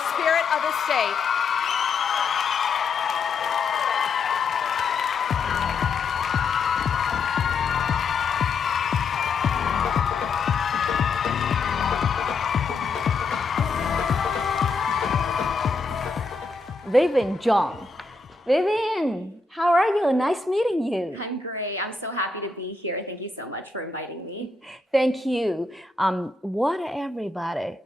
the spirit of the state. Vivian Zhong. Vivian, how are you? Nice meeting you. I'm great. I'm so happy to be here. Thank you so much for inviting me. Thank you. What everybody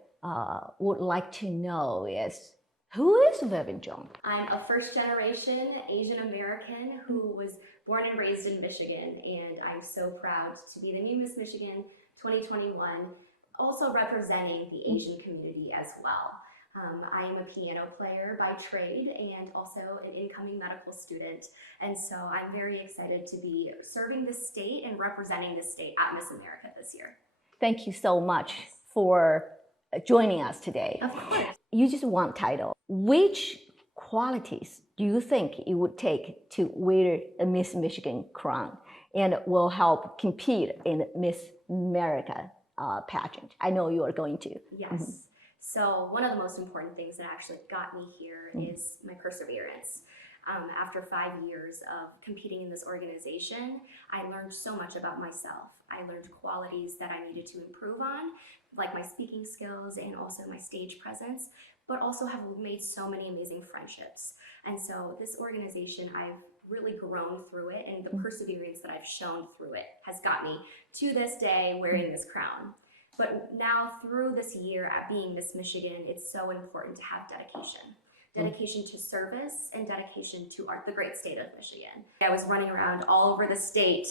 would like to know is, who is Vivian Zhong? I'm a first-generation Asian American who was born and raised in Michigan, and I'm so proud to be the new Miss Michigan 2021, also representing the Asian community as well. I am a piano player by trade and also an incoming medical student, and so I'm very excited to be serving the state and representing the state at Miss America this year. Thank you so much for joining us today. Of course. You just won title. Which qualities do you think it would take to wear a Miss Michigan crown and will help compete in the Miss America pageant? I know you are going to. Yes. Mm-hmm. So one of the most important things that actually got me here is my perseverance. After 5 years of competing in this organization, I learned so much about myself. I learned qualities that I needed to improve on, like my speaking skills and also my stage presence, but also have made so many amazing friendships. And so this organization, I've really grown through it, and the perseverance that I've shown through it has got me to this day wearing this crown. But now through this year at being Miss Michigan, it's so important to have dedication. Dedication to service and dedication to the great state of Michigan. I was running around all over the state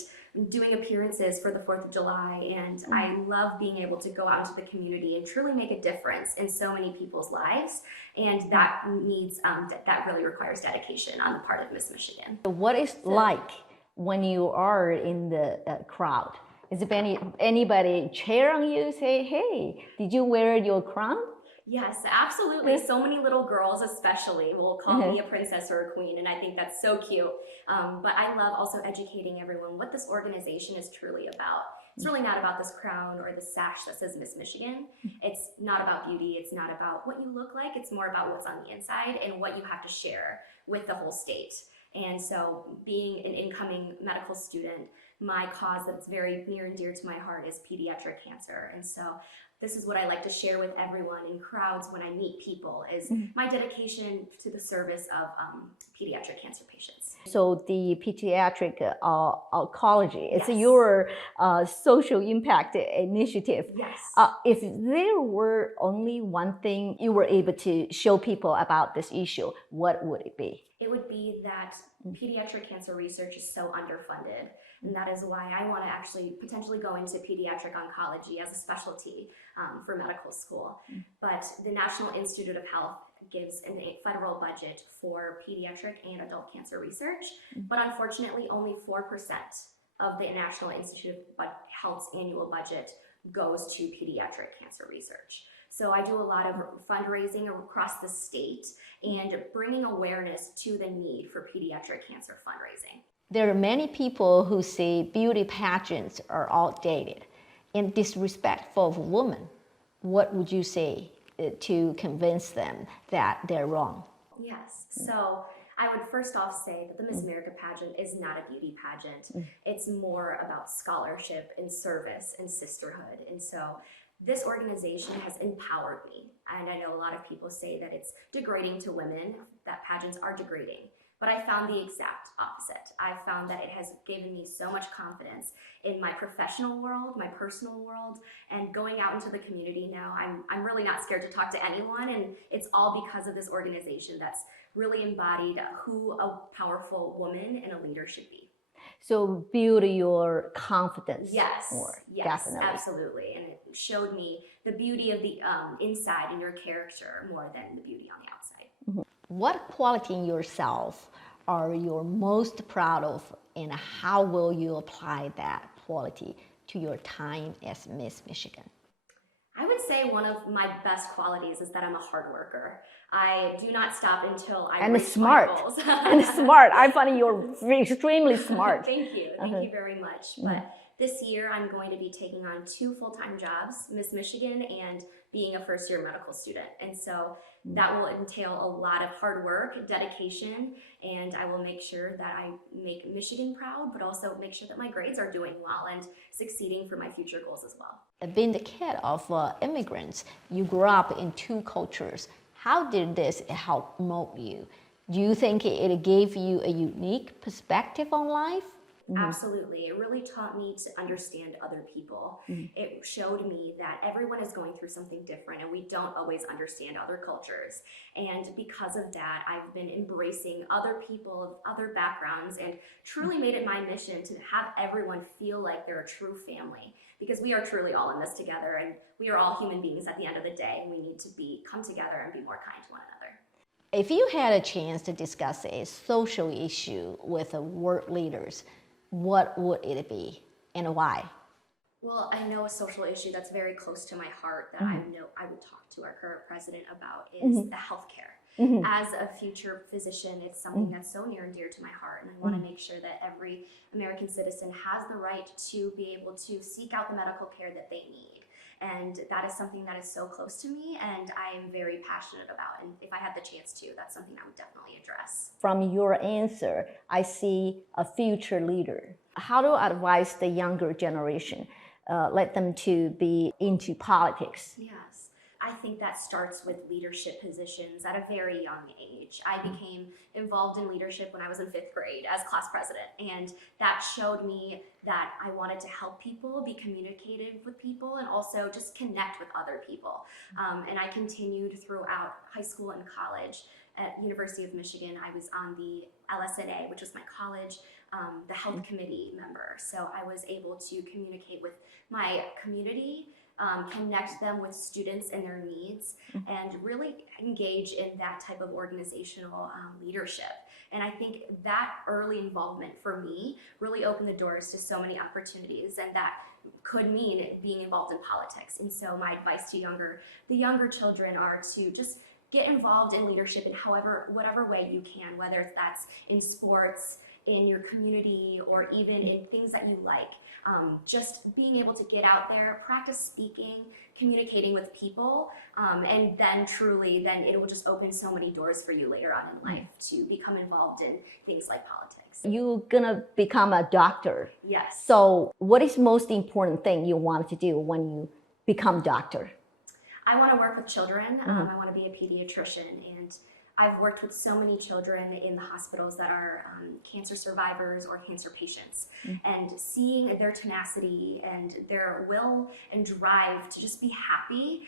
doing appearances for the 4th of July, and I love being able to go out into the community and truly make a difference in so many people's lives, and that needs that really requires dedication on the part of Miss Michigan. What is like when you are in the crowd? Is there anybody cheer on you, say, hey, did you wear your crown? Yes, absolutely. So many little girls especially will call me a princess or a queen, and I think that's so cute. But I love also educating everyone what this organization is truly about. It's really not about this crown or the sash that says Miss Michigan. It's not about beauty. It's not about what you look like. It's more about what's on the inside and what you have to share with the whole state. And so being an incoming medical student, my cause that's very near and dear to my heart is pediatric cancer. And so this is what I like to share with everyone in crowds when I meet people, is my dedication to the service of pediatric cancer patients. So the pediatric oncology, it's Yes. your social impact initiative. Yes. If there were only one thing you were able to show people about this issue, what would it be? It would be that pediatric cancer research is so underfunded, and that is why I want to actually potentially go into pediatric oncology as a specialty for medical school. But the National Institute of Health gives a federal budget for pediatric and adult cancer research, but unfortunately only 4% of the National Institute of Health's annual budget goes to pediatric cancer research. So I do a lot of fundraising across the state and bringing awareness to the need for pediatric cancer fundraising. There are many people who say beauty pageants are outdated and disrespectful of women. What would you say to convince them that they're wrong? Yes, so I would first off say that the Miss America pageant is not a beauty pageant. It's more about scholarship and service and sisterhood. And so this organization has empowered me. And I know a lot of people say that it's degrading to women, that pageants are degrading. But I found the exact opposite. I found that it has given me so much confidence in my professional world, my personal world, and going out into the community now, I'm really not scared to talk to anyone, and it's all because of this organization that's really embodied who a powerful woman and a leader should be. So build your confidence. Yes, more, yes, definitely. Absolutely. And it showed me the beauty of the inside in your character more than the beauty on the outside. What quality in yourself are you most proud of, and how will you apply that quality to your time as Miss Michigan? I would say one of my best qualities is that I'm a hard worker. I do not stop until I reach smart. my goals. And smart. I find you're extremely smart. Thank you. Thank you very much. But this year I'm going to be taking on 2 full-time jobs, Miss Michigan and being a first-year medical student. And so that will entail a lot of hard work, dedication, and I will make sure that I make Michigan proud, but also make sure that my grades are doing well and succeeding for my future goals as well. Being the kid of immigrants, you grew up in two cultures. How did this help mold you? Do you think it gave you a unique perspective on life? Absolutely. It really taught me to understand other people. It showed me that everyone is going through something different and we don't always understand other cultures. And because of that, I've been embracing other people of other backgrounds and truly made it my mission to have everyone feel like they're a true family, because we are truly all in this together and we are all human beings at the end of the day, and we need to come together and be more kind to one another. If you had a chance to discuss a social issue with world leaders, what would it be and why? Well, I know a social issue that's very close to my heart that I know I would talk to our current president about is the healthcare. As a future physician, it's something that's so near and dear to my heart, and I want to make sure that every American citizen has the right to be able to seek out the medical care that they need. And that is something that is so close to me and I am very passionate about. And if I had the chance to, that's something I would definitely address. From your answer, I see a future leader. How to advise the younger generation, let them to be into politics? Yes. I think that starts with leadership positions at a very young age. I became involved in leadership when I was in 5th grade as class president, and that showed me that I wanted to help people, be communicative with people, and also just connect with other people. And I continued throughout high school and college. At University of Michigan, I was on the LSNA, which was my college, the health committee member. So I was able to communicate with my community, connect them with students and their needs, and really engage in that type of organizational leadership. And I think that early involvement for me really opened the doors to so many opportunities, and that could mean being involved in politics. And so my advice to the younger children are to just get involved in leadership in whatever way you can, whether that's in sports, in your community, or even in things that you like. Just being able to get out there, practice speaking, communicating with people, and then it will just open so many doors for you later on in life to become involved in things like politics. You're gonna become a doctor. Yes. So what is the most important thing you want to do when you become doctor? I want to work with children. I want to be a pediatrician, and I've worked with so many children in the hospitals that are cancer survivors or cancer patients, and seeing their tenacity and their will and drive to just be happy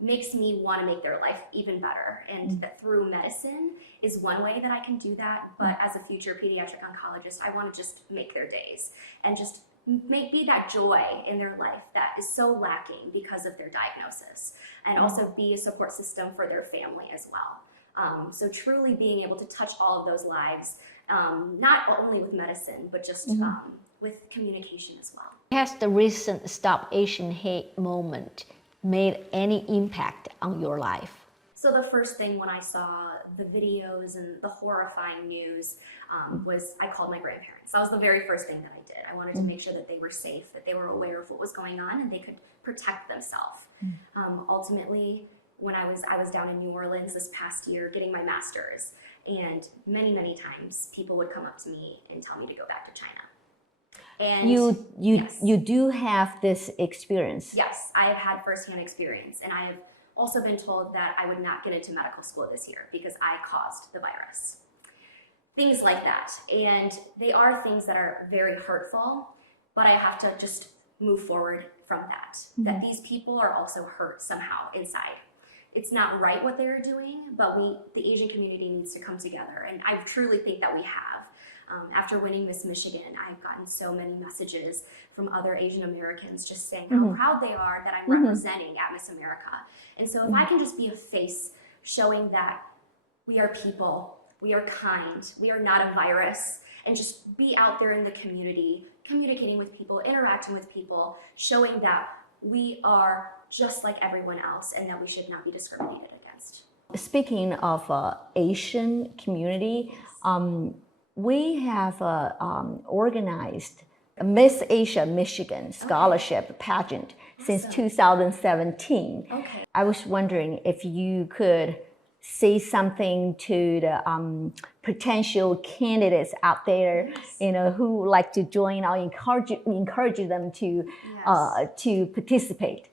makes me want to make their life even better. And that through medicine is one way that I can do that, but as a future pediatric oncologist, I want to just make their days and just be that joy in their life that is so lacking because of their diagnosis, and also be a support system for their family as well. So truly being able to touch all of those lives, not only with medicine, but just with communication as well. Has the recent Stop Asian Hate moment made any impact on your life? So the first thing when I saw the videos and the horrifying news was I called my grandparents. That was the very first thing that I did. I wanted to make sure that they were safe, that they were aware of what was going on, and they could protect themselves. Ultimately, when I was down in New Orleans this past year getting my master's, and many times people would come up to me and tell me to go back to China. And yes. You do have this experience. Yes, I have had firsthand experience, and I have also been told that I would not get into medical school this year because I caused the virus. Things like that. And they are things that are very hurtful, but I have to just move forward from that. That these people are also hurt somehow inside. It's not right what they're doing, but the Asian community needs to come together, and I truly think that we have. After winning Miss Michigan, I've gotten so many messages from other Asian Americans just saying how proud they are that I'm representing at Miss America. And so if I can just be a face showing that we are people, we are kind, we are not a virus, and just be out there in the community, communicating with people, interacting with people, showing that we are just like everyone else and that we should not be discriminated against. Speaking of Asian community, we have organized a Miss Asia Michigan scholarship pageant since 2017. Okay. I was wondering if you could say something to the potential candidates out there, who like to join or encourage them to participate.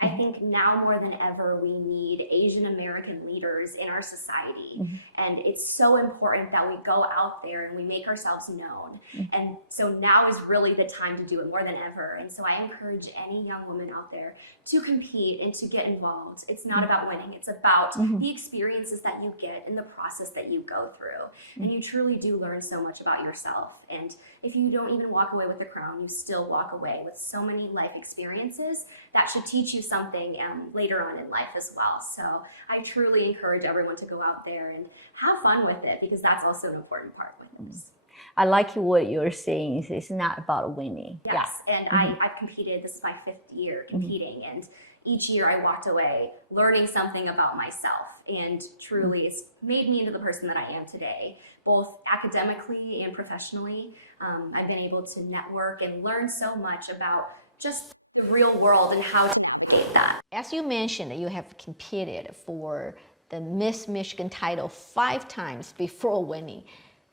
I think now more than ever, we need Asian American leaders in our society. And it's so important that we go out there and we make ourselves known. And so now is really the time to do it more than ever. And so I encourage any young woman out there to compete and to get involved. It's not about winning. It's about the experiences that you get in the process that you go through. And you truly do learn so much about yourself. And if you don't even walk away with the crown, you still walk away with so many life experiences that should teach you something later on in life as well. So I truly encourage everyone to go out there and have fun with it, because that's also an important part with this. I like what you're saying. It's not about winning. Yes, and I've competed. This is my 5th year competing, and each year I walked away learning something about myself, and truly it's made me into the person that I am today, both academically and professionally. I've been able to network and learn so much about just the real world and how to navigate that. As you mentioned, you have competed for the Miss Michigan title 5 times before winning.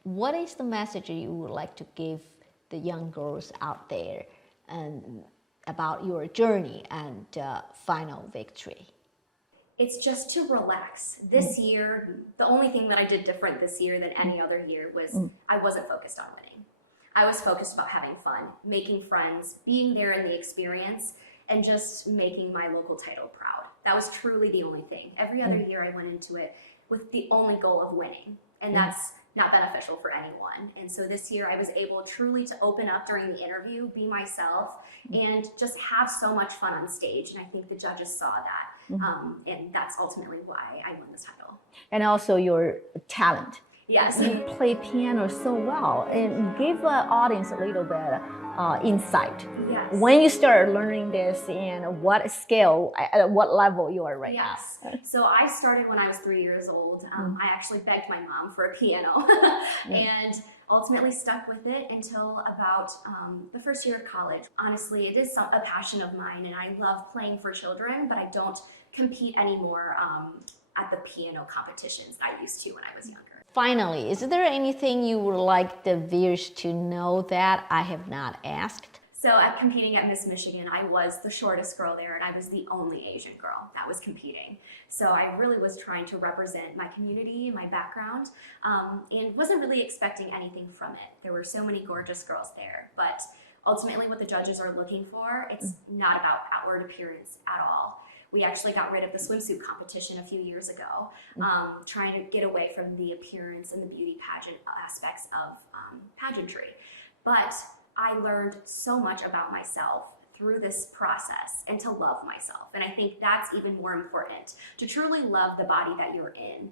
What is the message you would like to give the young girls out there about your journey and final victory? It's just to relax. This year, the only thing that I did different this year than any other year was I wasn't focused on winning. I was focused about having fun, making friends, being there in the experience, and just making my local title proud. That was truly the only thing. Every other year I went into it with the only goal of winning, and that's not beneficial for anyone. And so this year I was able truly to open up during the interview, be myself, and just have so much fun on stage. And I think the judges saw that. And that's ultimately why I won this title. And also your talent. Yes. You play piano so well, and give the audience a little bit insight. Yes. When you started learning this, and what scale, at what level you are right now. So I started when I was 3 years old. I actually begged my mom for a piano and ultimately stuck with it until about the first year of college. Honestly, it is a passion of mine, and I love playing for children, but I don't compete anymore at the piano competitions that I used to when I was younger. Finally, is there anything you would like the viewers to know that I have not asked? So at competing at Miss Michigan, I was the shortest girl there, and I was the only Asian girl that was competing. So I really was trying to represent my community, my background, and wasn't really expecting anything from it. There were so many gorgeous girls there, but ultimately what the judges are looking for, it's not about outward appearance at all. We actually got rid of the swimsuit competition a few years ago, trying to get away from the appearance and the beauty pageant aspects of pageantry. But I learned so much about myself through this process, and to love myself. And I think that's even more important, to truly love the body that you're in.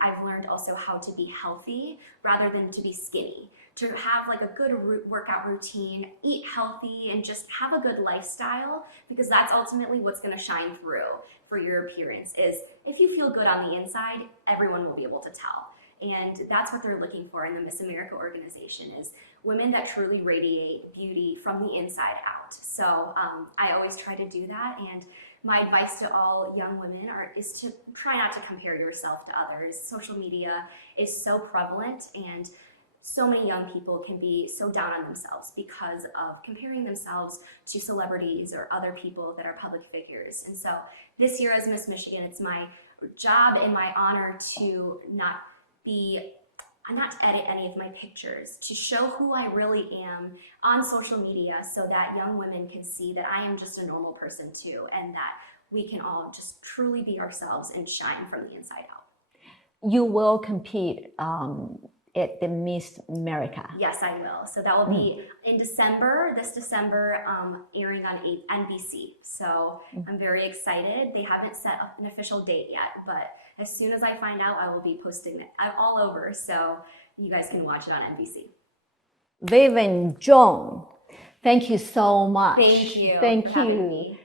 I've learned also how to be healthy rather than to be skinny, to have like a good workout routine, eat healthy, and just have a good lifestyle, because that's ultimately what's going to shine through for your appearance. Is if you feel good on the inside, everyone will be able to tell. And that's what they're looking for in the Miss America organization, is women that truly radiate beauty from the inside out. So I always try to do that, and my advice to all young women is to try not to compare yourself to others. Social media is so prevalent, and so many young people can be so down on themselves because of comparing themselves to celebrities or other people that are public figures. And so this year as Miss Michigan, it's my job and my honor to not edit any of my pictures, to show who I really am on social media, so that young women can see that I am just a normal person too, and that we can all just truly be ourselves and shine from the inside out. You will compete at the Miss America. Yes, I will. So that will be in December, this December, airing on NBC. So I'm very excited. They haven't set up an official date yet, but as soon as I find out, I will be posting it all over, so you guys can watch it on NBC. Vivian Zhong, thank you so much. Thank you. Thank for having you. me.